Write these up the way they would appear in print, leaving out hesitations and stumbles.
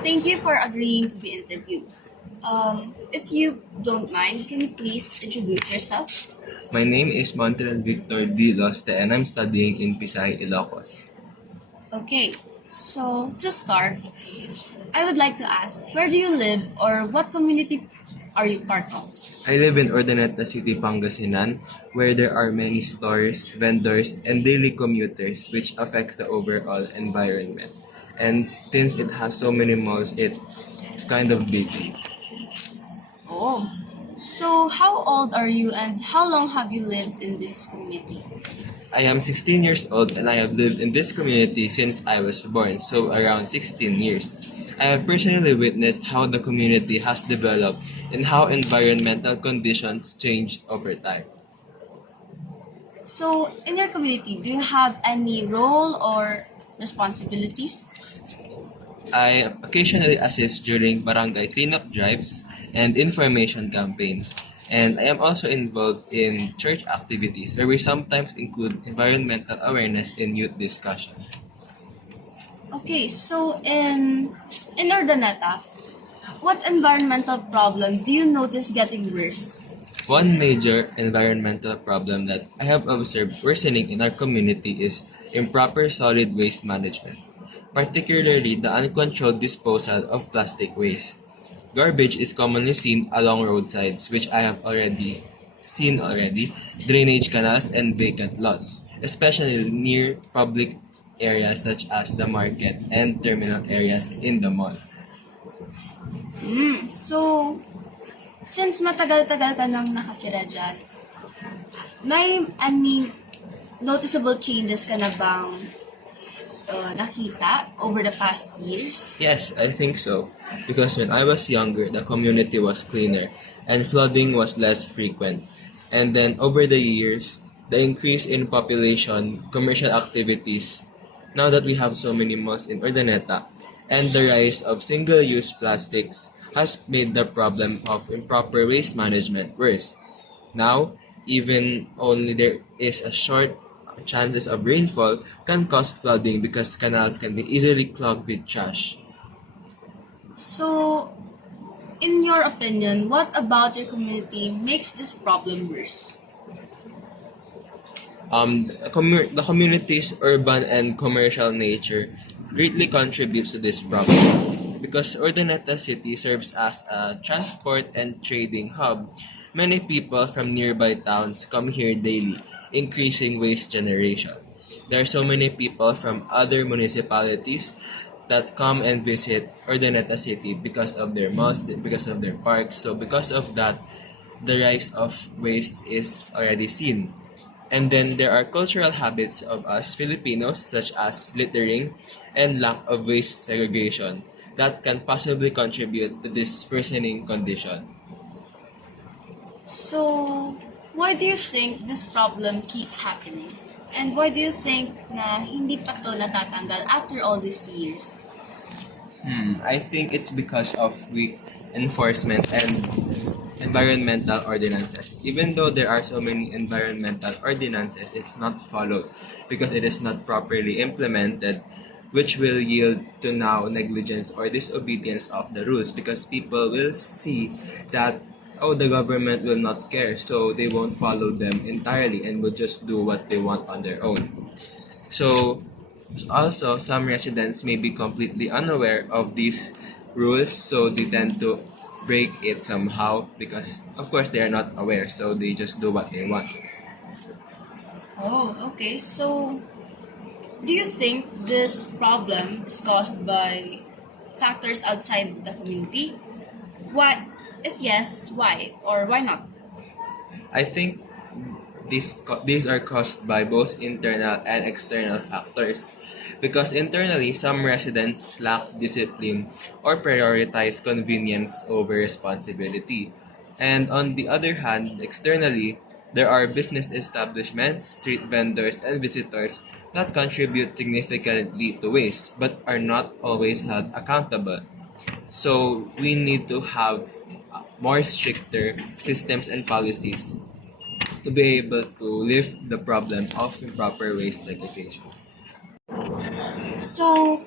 Thank you for agreeing to be interviewed. If you don't mind, can you please introduce yourself? My name is Montreal Victor D. Loste and I'm studying in Pisay, Ilocos. Okay, so to start, I would like to ask, where do you live or what community are you part of? I live in Urdaneta City, Pangasinan, where there are many stores, vendors, and daily commuters, which affects the overall environment. And since it has so many malls, it's kind of busy. Oh, so how old are you and how long have you lived in this community? I am 16 years old and I have lived in this community since I was born, so around 16 years. I have personally witnessed how the community has developed and how environmental conditions changed over time. So, in your community, do you have any role or responsibilities? I occasionally assist during barangay cleanup drives and information campaigns, and I am also involved in church activities where we sometimes include environmental awareness in youth discussions. Okay, so in Urdaneta, what environmental problems do you notice getting worse? One major environmental problem that I have observed worsening in our community is improper solid waste management, particularly the uncontrolled disposal of plastic waste. Garbage is commonly seen along roadsides, which I have already, drainage canals and vacant lots, especially near public areas such as the market and terminal areas in the mall. So, since matagal-tagal ka nang nakatira dyan, may any noticeable changes ka na bang nakita over the past years? Yes, I think so. Because when I was younger, the community was cleaner and flooding was less frequent. And then over the years, the increase in population, commercial activities, now that we have so many malls in Urdaneta, and the rise of single-use plastics has made the problem of improper waste management worse. Now, even only there is a short chances of rainfall can cause flooding because canals can be easily clogged with trash. So, in your opinion, what about your community makes this problem worse? The community's urban and commercial nature greatly contributes to this problem. Because Urdaneta City serves as a transport and trading hub, many people from nearby towns come here daily, increasing waste generation. There are so many people from other municipalities that come and visit Urdaneta City because of their malls, because of their parks. So because of that, the rise of waste is already seen. And then there are cultural habits of us Filipinos such as littering and lack of waste segregation that can possibly contribute to this worsening condition. So, why do you think this problem keeps happening? And why do you think na hindi pa to natatanggal after all these years? I think it's because of weak enforcement and environmental ordinances. Even though there are so many environmental ordinances, it's not followed because it is not properly implemented, which will yield to now negligence or disobedience of the rules because people will see that the government will not care, so they won't follow them entirely and will just do what they want on their own. So also, some residents may be completely unaware of these rules, so they tend to break it somehow because, of course, they are not aware, so they just do what they want. Oh, okay. So, do you think this problem is caused by factors outside the community? Why? If yes, why? Or why not? I think these are caused by both internal and external factors. Because internally, some residents lack discipline or prioritize convenience over responsibility. And on the other hand, externally, there are business establishments, street vendors, and visitors that contribute significantly to waste but are not always held accountable. So we need to have more stricter systems and policies to be able to lift the problem of improper waste segregation. So,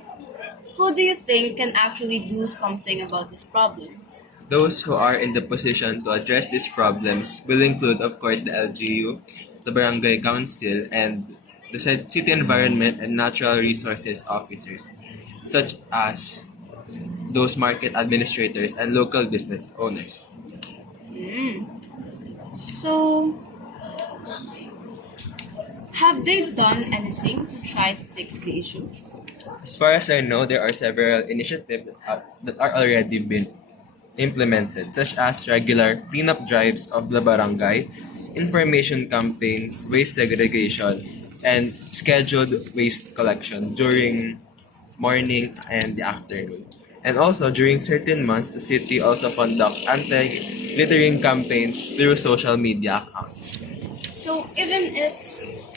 who do you think can actually do something about this problem? Those who are in the position to address these problems will include, of course, the LGU, the Barangay Council, and the City Environment and Natural Resources Officers, such as those market administrators and local business owners. Mm. So, have they done anything to try to fix the issue? As far as I know, there are several initiatives that are already been implemented, such as regular cleanup drives of the barangay, information campaigns, waste segregation, and scheduled waste collection during morning and the afternoon. And also, during certain months, the city also conducts anti-littering campaigns through social media accounts. So, even if,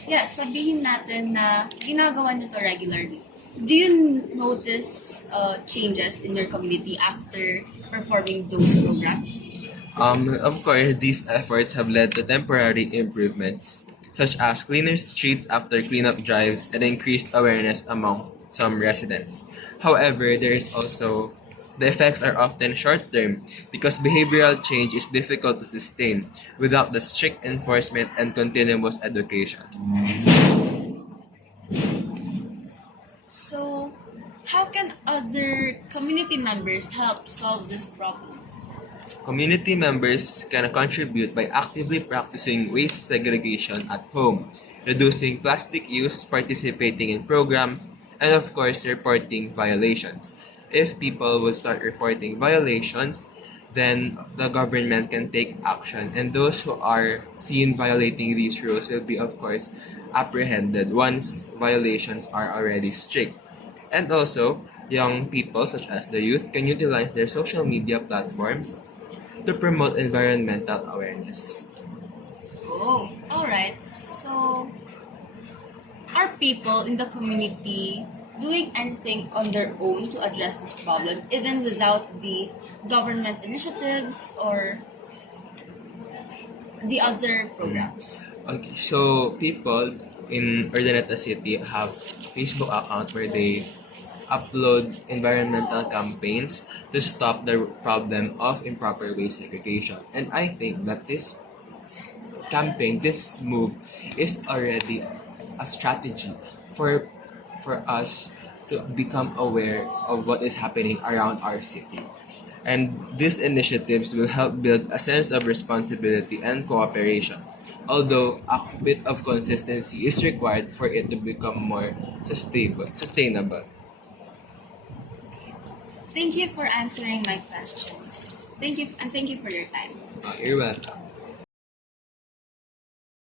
sabihin natin na ginagawa nyo to regularly, do you notice changes in your community after performing those programs? Of course, these efforts have led to temporary improvements, such as cleaner streets after cleanup drives and increased awareness among some residents. However, there is also the effects are often short term because behavioral change is difficult to sustain without the strict enforcement and continuous education. So, how can other community members help solve this problem? Community members can contribute by actively practicing waste segregation at home, reducing plastic use, participating in programs, and of course, reporting violations. If people will start reporting violations, then the government can take action, and those who are seen violating these rules will be, of course, apprehended once violations are already strict. And also, young people, such as the youth, can utilize their social media platforms to promote environmental awareness. Oh, alright. So, are people in the community doing anything on their own to address this problem, even without the government initiatives or the other programs? Okay, so people in Urdaneta City have Facebook account where they upload environmental campaigns to stop the problem of improper waste segregation. And I think that this campaign, this move, is already a strategy for us to become aware of what is happening around our city. And these initiatives will help build a sense of responsibility and cooperation. Although a bit of consistency is required for it to become more sustainable. Thank you for answering my questions. Thank you, and thank you for your time. You're welcome.